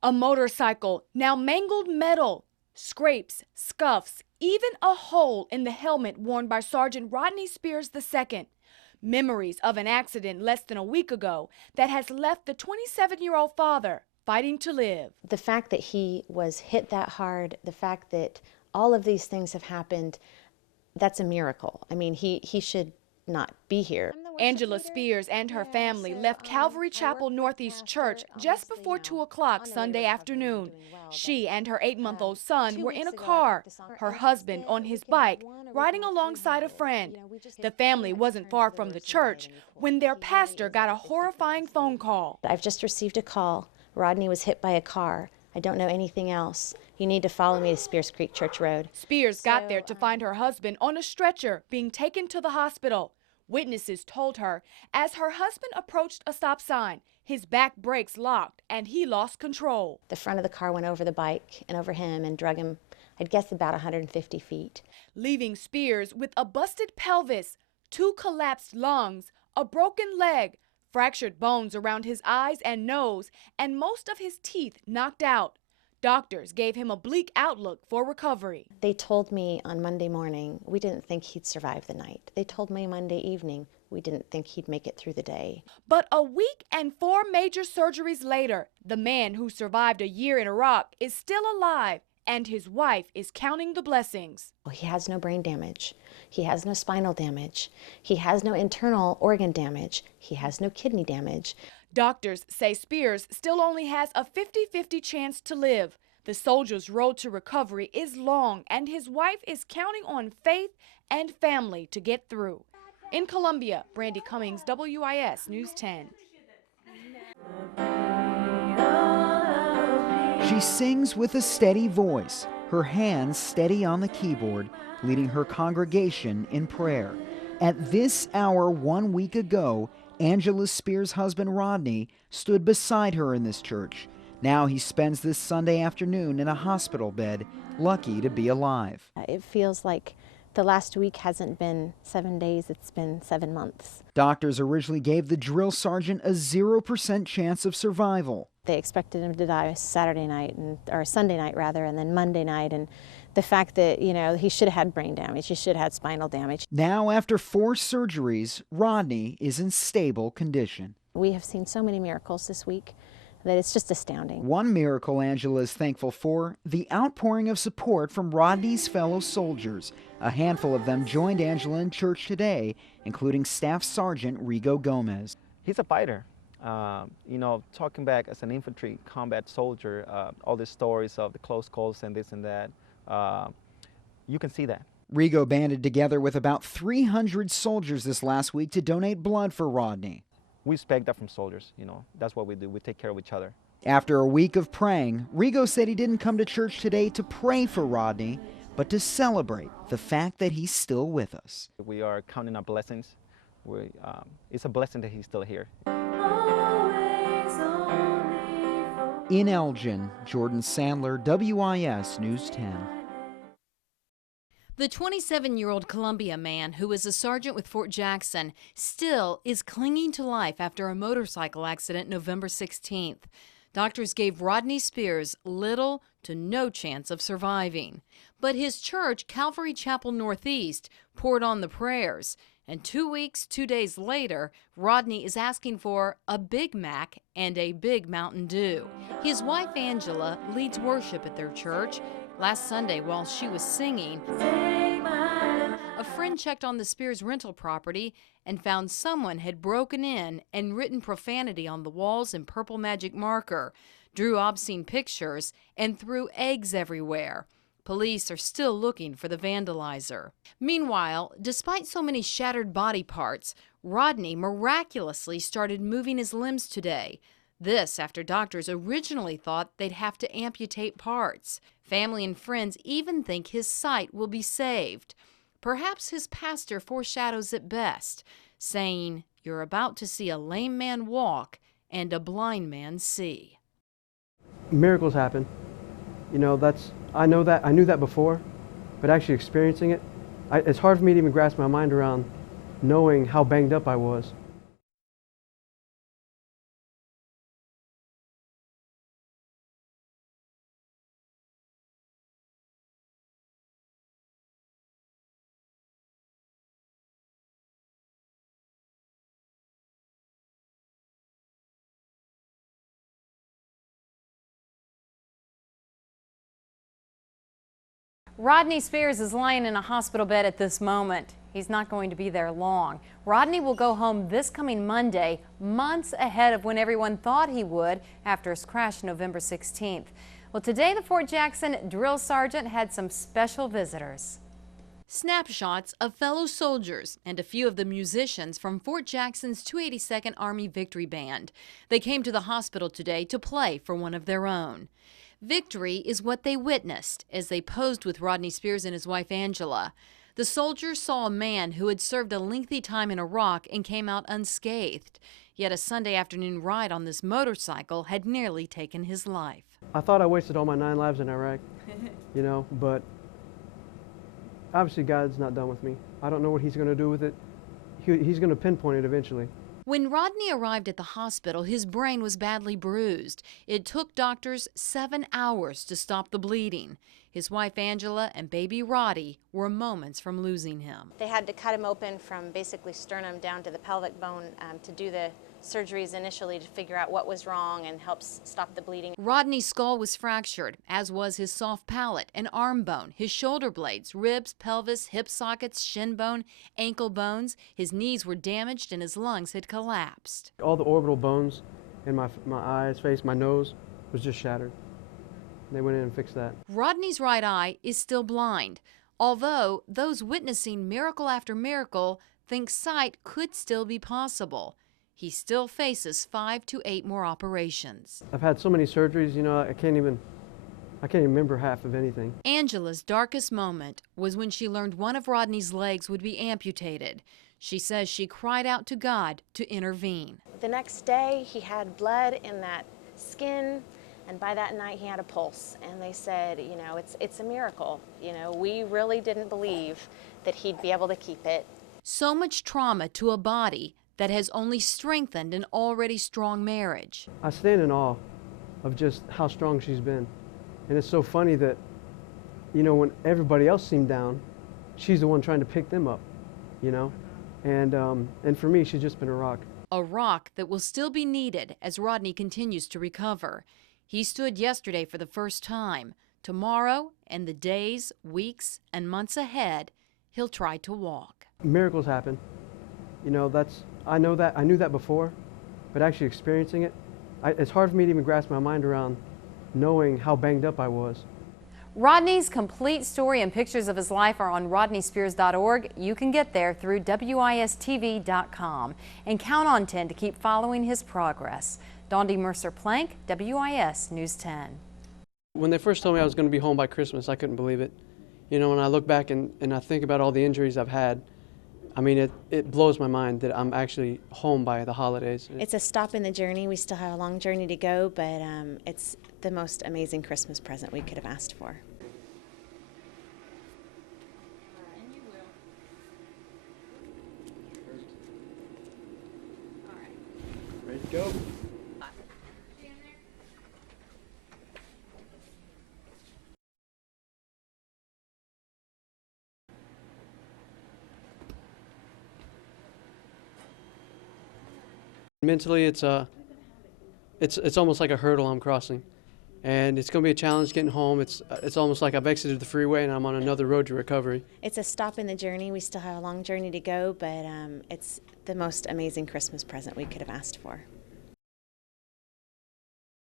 A motorcycle, now mangled metal, scrapes, scuffs, even a hole in the helmet worn by Sergeant Rodney Spears II. Memories of an accident less than a week ago that has left the 27-year-old father fighting to live. The fact that he was hit that hard, the fact that all of these things have happened, that's a miracle. I mean, he should not be here. Angela Spears and her family left Calvary Chapel Northeast Church just before 2 o'clock Sunday afternoon. She and her 8-month-old son were in a car, her husband on his bike, riding alongside a friend. The family wasn't far from the church when their pastor got a horrifying phone call. I've just received a call. Rodney was hit by a car. I don't know anything else. You need to follow me to Spears Creek Church Road. Spears got there to find her husband on a stretcher being taken to the hospital. Witnesses told her as her husband approached a stop sign, his back brakes locked and he lost control. The front of the car went over the bike and over him and drug him, I'd guess about 150 feet. Leaving Spears with a busted pelvis, 2 collapsed lungs, a broken leg, fractured bones around his eyes and nose, and most of his teeth knocked out. Doctors gave him a bleak outlook for recovery. They told me on Monday morning we didn't think he'd survive the night. They told me Monday evening we didn't think he'd make it through the day. But a week and 4 major surgeries later, the man who survived a year in Iraq is still alive, and his wife is counting the blessings. Well, he has no brain damage. He has no spinal damage. He has no internal organ damage. He has no kidney damage. Doctors say Spears still only has a 50-50 chance to live. The soldier's road to recovery is long, and his wife is counting on faith and family to get through. In Columbia, Brandy Cummings, WIS News 10. She sings with a steady voice, her hands steady on the keyboard, leading her congregation in prayer. At this hour 1 week ago, Angela Spears' husband Rodney stood beside her in this church. Now he spends this Sunday afternoon in a hospital bed, lucky to be alive. It feels like the last week hasn't been 7 days, it's been 7 months. Doctors originally gave the drill sergeant a 0% chance of survival. They expected him to die Saturday night, or Sunday night rather, and then Monday night. And the fact that, he should have had brain damage, he should have had spinal damage. Now, after 4 surgeries, Rodney is in stable condition. We have seen so many miracles this week that it's just astounding. One miracle Angela is thankful for, the outpouring of support from Rodney's fellow soldiers. A handful of them joined Angela in church today, including Staff Sergeant Rigo Gomez. He's a fighter. Talking back as an infantry combat soldier, all these stories of the close calls and this and that, you can see that. Rigo banded together with about 300 soldiers this last week to donate blood for Rodney. We expect that from soldiers, that's what we do. We take care of each other. After a week of praying, Rigo said he didn't come to church today to pray for Rodney, but to celebrate the fact that he's still with us. We are counting our blessings. It's a blessing that he's still here. In Elgin, Jordan Sandler, WIS News 10. The 27-year-old Columbia man, who is a sergeant with Fort Jackson, still is clinging to life after a motorcycle accident November 16th. Doctors gave Rodney Spears little to no chance of surviving. But his church, Calvary Chapel Northeast, poured on the prayers. And 2 weeks, 2 days later, Rodney is asking for a Big Mac and a big Mountain Dew. His wife, Angela, leads worship at their church. Last Sunday, while she was singing, a friend checked on the Spears rental property and found someone had broken in and written profanity on the walls in purple magic marker, drew obscene pictures, and threw eggs everywhere. Police are still looking for the vandalizer. Meanwhile, despite so many shattered body parts, Rodney miraculously started moving his limbs today. This after doctors originally thought they'd have to amputate parts. Family and friends even think his sight will be saved. Perhaps his pastor foreshadows it best, saying, "You're about to see a lame man walk and a blind man see." Miracles happen. I knew that before, but actually experiencing it, it's hard for me to even grasp my mind around knowing how banged up I was. Rodney Spears is lying in a hospital bed at this moment. He's not going to be there long. Rodney will go home this coming Monday, months ahead of when everyone thought he would after his crash November 16th. Well, today the Fort Jackson drill sergeant had some special visitors. Snapshots of fellow soldiers and a few of the musicians from Fort Jackson's 282nd Army Victory Band. They came to the hospital today to play for one of their own. Victory is what they witnessed as they posed with Rodney Spears and his wife Angela. The soldiers saw a man who had served a lengthy time in Iraq and came out unscathed. Yet a Sunday afternoon ride on this motorcycle had nearly taken his life. I thought I wasted all my 9 lives in Iraq, but obviously God's not done with me. I don't know what he's going to do with it. He's going to pinpoint it eventually. When Rodney arrived at the hospital, his brain was badly bruised. It took doctors 7 hours to stop the bleeding. His wife Angela and baby Roddy were moments from losing him. They had to cut him open from basically sternum down to the pelvic bone to do the surgeries initially to figure out what was wrong and help stop the bleeding. Rodney's skull was fractured, as was his soft palate and arm bone, his shoulder blades, ribs, pelvis, hip sockets, shin bone, ankle bones. His knees were damaged and his lungs had collapsed. All the orbital bones in my eyes, face, my nose was just shattered. They went in and fixed that. Rodney's right eye is still blind, although those witnessing miracle after miracle think sight could still be possible. He still faces 5 to 8 more operations. I've had so many surgeries, I can't even remember half of anything. Angela's darkest moment was when she learned one of Rodney's legs would be amputated. She says she cried out to God to intervene. The next day, he had blood in that skin, and by that night, he had a pulse. And they said, it's a miracle. We really didn't believe that he'd be able to keep it. So much trauma to a body that has only strengthened an already strong marriage. I stand in awe of just how strong she's been. And it's so funny that, when everybody else seemed down, she's the one trying to pick them up, And for me, she's just been a rock. A rock that will still be needed as Rodney continues to recover. He stood yesterday for the first time. Tomorrow and the days, weeks, and months ahead, he'll try to walk. Miracles happen. I knew that before, but actually experiencing it, it's hard for me to even grasp my mind around knowing how banged up I was. Rodney's complete story and pictures of his life are on rodneyspears.org. You can get there through WISTV.com and count on 10 to keep following his progress. Dondi Mercer-Plank, WIS News 10. When they first told me I was going to be home by Christmas, I couldn't believe it. When I look back and I think about all the injuries I've had, it blows my mind that I'm actually home by the holidays. It's a stop in the journey. We still have a long journey to go, but it's the most amazing Christmas present we could have asked for. And you will. All right. Ready to go? Mentally, it's almost like a hurdle I'm crossing, and it's going to be a challenge getting home. It's almost like I've exited the freeway and I'm on another road to recovery. It's a stop in the journey. We still have a long journey to go, but it's the most amazing Christmas present we could have asked for.